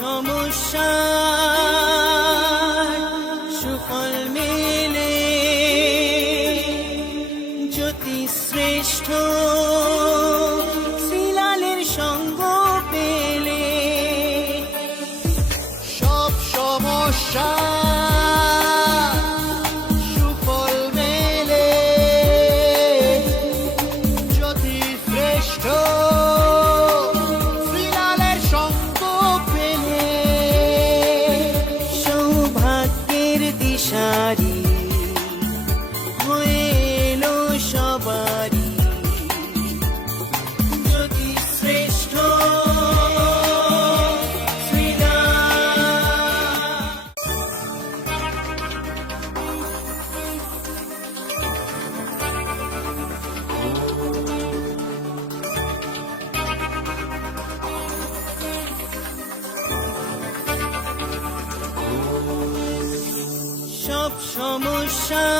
সমস্যা সমস্যা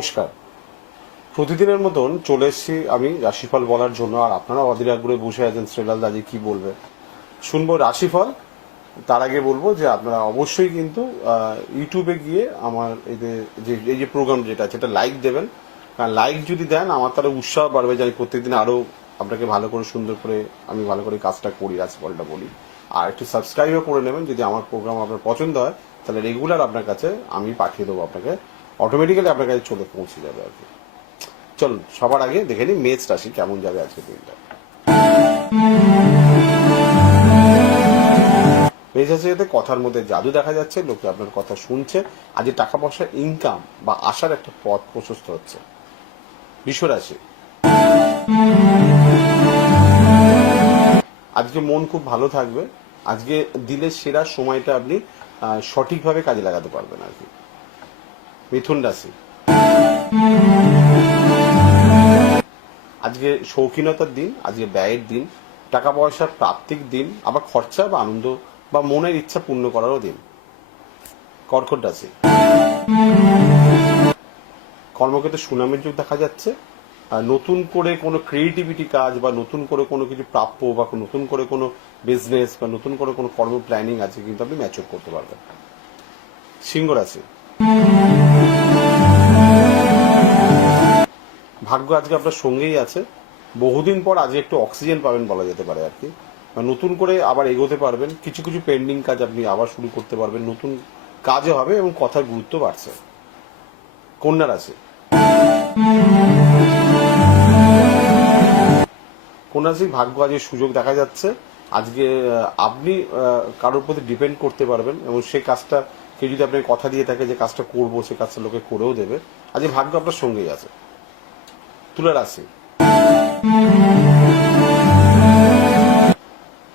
নমস্কার। প্রতিদিনের মতন চলে এসেছি আমি রাশিফল বলার জন্য, আর আপনারা অধীর আগ্রহে বসে আছেন শ্রীলাল দাজি কি বলবে। শুনব রাশিফল, তার আগে বলব যে আপনারা অবশ্যই কিন্তু ইউটিউবে গিয়ে আমার যে এই যে প্রোগ্রাম যেটা আছে, এটা লাইক দেবেন। কারণ লাইক যদি দেন, আমার তাহলে উৎসাহ বাড়বে যে আমি প্রত্যেকদিন আরও আপনাকে ভালো করে, সুন্দর করে, আমি ভালো করে কাজটা করি, রাশিফলটা বলি। আর একটু সাবস্ক্রাইবও করে নেবেন, যদি আমার প্রোগ্রাম আপনার পছন্দ হয়, তাহলে রেগুলার আপনার কাছে আমি পাঠিয়ে দেবো আপনাকে। অটোমেটিক্যালি আপনার কাছে চলে পৌঁছে যাবে আর কি। চলুন, সবার আগে দেখে নিই মেষ রাশি কেমন যাবে আজকে দিনটা। মেষ কথার মধ্যে জাদু দেখা যাচ্ছে, লোকে আপনার কথা শুনছে আজকে টাকা পয়সা ইনকাম বা আসার একটা পথ প্রশস্ত হচ্ছে। বিশ্ব রাশি। আজকে মন খুব ভালো থাকবে। আজকে দিলের সেরা সময়টা আপনি সঠিকভাবে কাজে লাগাতে পারবেন আর কি। মিথুন রাশি। আজকে শৌখিনতার দিন, আজকে ব্যয়ের দিন টাকা পয়সার প্রাপ্তিক দিন, আবার খরচা বা আনন্দ বা মনের ইচ্ছা পূর্ণ করারও দিন। কর্কট রাশি। কর্মক্ষেত্রে সুনামের যুগ দেখা যাচ্ছে। নতুন করে কোনো ক্রিয়েটিভিটি কাজ বা নতুন করে কোনো কিছু প্রাপ্য বা নতুন করে কোনো বিজনেস বা নতুন করে কোনো কর্ম প্ল্যানিং আছে কিন্তু আপনি ম্যাচুর করতে পারবেন। সিংহ রাশি। ভাগ্য আজকে আপনার সঙ্গেই আছে। বহুদিন পর আজকে একটু অক্সিজেন পাবেন বলা যেতে পারে আর কি। নতুন করে আবার এগোতে পারবেন। কিছু কিছু পেন্ডিং কাজ আপনি আবার শুরু করতে পারবেন। নতুন কাজও হবে এবং কথার গুরুত্ব বাড়ছে। কন্যা রাশি কন্যা রাশির ভাগ্য আজকে সুযোগ দেখা যাচ্ছে। আজকে আপনি কারোর প্রতি ডিপেন্ড করতে পারবেন এবং সেই কাজটা, কেউ যদি আপনাকে কথা দিয়ে থাকে যে কাজটা করব, সে কাজটা লোকে করেও দেবে। আজকে ভাগ্য আপনার সঙ্গেই আছে। তুলা রাশি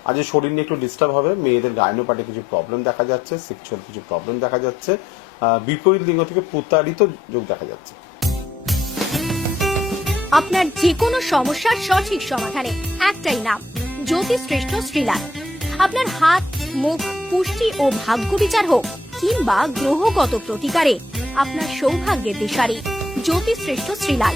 আজ শরীর নিয়ে একটু ডিস্টার্ব হবে। মেয়েদের গাইনোপাটে কিছু প্রবলেম দেখা যাচ্ছে সেক্সুয়াল কিছু প্রবলেম দেখা যাচ্ছে বিপরীত লিঙ্গ থেকে প্রতারিত যোগ দেখা যাচ্ছে। আপনার যে কোনো সমস্যার সঠিক সমাধানে একটাই নাম, জ্যোতিষ শ্রেষ্ঠ শ্রীলাল। আপনার হাত, মুখ, পুষ্টি ও ভাগ্য বিচার হোক, কিংবা গ্রহগত প্রতিকারে আপনার সৌভাগ্যের দিশারি, জ্যোতিষ শ্রেষ্ঠ Shrilal.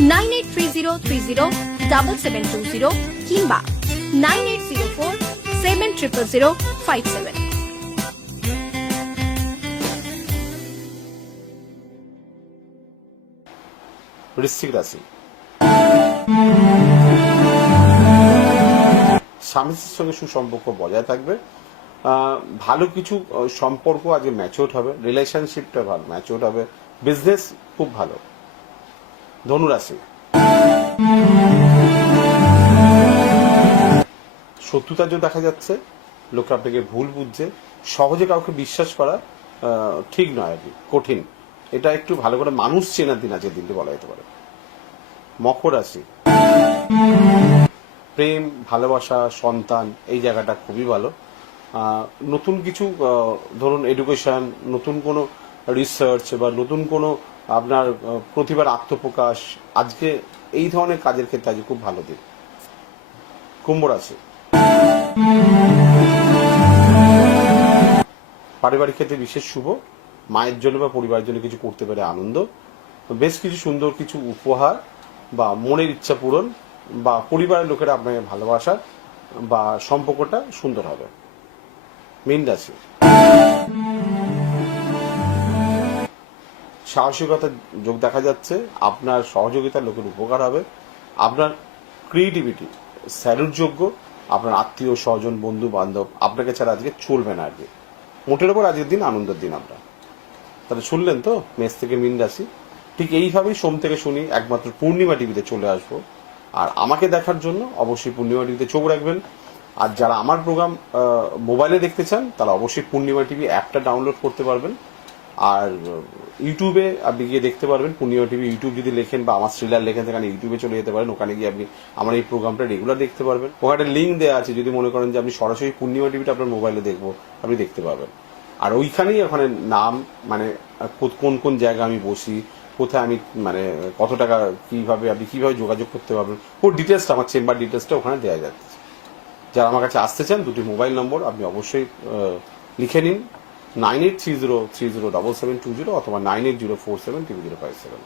Nine eight three zero three zero double seven two zero কিংবা nine eight zero four seven triple zero five seven. বৃশ্চিক রাশি। স্বামী সঙ্গে সুসম্পর্ক বজায় থাকবে। ভালো কিছু সম্পর্ক আজকে ম্যাচিওর হবে। রিলেশনশিপটা ভালো ম্যাচিওর হবে। বিজনেস খুব ভালো। ধনুরাশি। শত্রুতা যে দেখা যাচ্ছে, লোকে আপনাকে ভুল বুঝছে, সহজে কাউকে বিশ্বাস করা ঠিক নয় আর কি, কঠিন। এটা একটু ভালো করে মানুষ চেনার দিন আছে, দিনটি বলা যেতে পারে। মকর রাশি। প্রেম, ভালোবাসা, সন্তান, এই জায়গাটা খুবই ভালো। নতুন কিছু ধরুন এডুকেশন নতুন কোনো রিসার্চ বা নতুন কোনো আপনার প্রতিভার আত্মপ্রকাশ, আজকে এই ধরনের কাজের ক্ষেত্রে আজকে খুব ভালো দিন কুম্ভ রাশি। পারিবারিক ক্ষেত্রে বিশেষ শুভ। মায়ের জন্য বা পরিবারের জন্য কিছু করতে পারে আনন্দ। বেশ কিছু সুন্দর কিছু উপহার বা মনের ইচ্ছা পূরণ বা পরিবারের লোকেরা আপনাকে ভালোবাসা বা সম্পর্কটা সুন্দর হবে। মীন রাশি। সাহসিকতার যোগ দেখা যাচ্ছে, আপনার সহযোগিতার লোকের উপকার হবে, আপনার ক্রিয়েটিভিটি স্যালুটযোগ্য আপনার আত্মীয়, স্বজন, বন্ধু, বান্ধব, আপনাকে ছাড়া আজকে চলবে না আজকে। মোটের ওপর আজকের দিন আনন্দের দিন আমরা। তাহলে শুনলেন তো, মেষ থেকে মিন রাশি। ঠিক এইভাবেই সোম থেকে শুনি একমাত্র পূর্ণিমা টিভিতে চলে আসব। আর আমাকে দেখার জন্য অবশ্যই পূর্ণিমা টিভিতে চোখ রাখবেন। আর যারা আমার প্রোগ্রাম মোবাইলে দেখতে চান তারা অবশ্যই পূর্ণিমা টিভি অ্যাপটা ডাউনলোড করতে পারবেন। আর ইউটিউবে আপনি গিয়ে দেখতে পারবেন। পূর্ণিমা টিভি ইউটিউব যদি লেখেন বা আমার থ্রিলার লেখেন, সেখানে ইউটিউবে চলে যেতে পারেন। ওখানে গিয়ে আপনি আমার এই প্রোগ্রামটা রেগুলার দেখতে পারবেন। ওখানে লিঙ্ক দেওয়া আছে, যদি মনে করেন যে আপনি সরাসরি পূর্ণিমা টিভিটা আপনার মোবাইলে দেখব, আপনি দেখতে পাবেন আর ওইখানেই ওখানে নাম মানে কোন কোন জায়গা আমি বসি, কোথায় আমি মানে কত টাকা কীভাবে, আপনি কীভাবে যোগাযোগ করতে পারবেন ওর ডিটেলসটা আমার চেম্বার ডিটেলসটা ওখানে দেওয়া যাচ্ছে। যারা আমার কাছে আসতে চান, দুটি মোবাইল নম্বর আপনি অবশ্যই লিখে নিন। Nine eight three zero three zero double seven two zero অথবা nine eight zero four seven two zero five seven.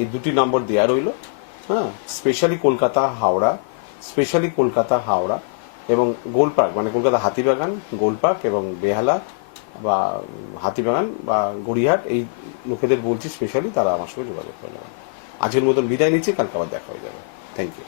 এই দুটি নম্বর দেওয়া রইল হ্যাঁ? স্পেশালি কলকাতা, হাওড়া, স্পেশালি কলকাতা, হাওড়া এবং গোলপার্ক মানে কলকাতা হাতিবাগান, গোলপার্ক এবং বেহালা বা হাতিবাগান বা গড়িয়াহাট, এই লোকেদের বলছি স্পেশালি, তারা আমার সঙ্গে যোগাযোগ করে নেবেন। আজকের মতন বিদায় নিচ্ছি, কালকে আবার দেখা হয়ে যাবে। Thank you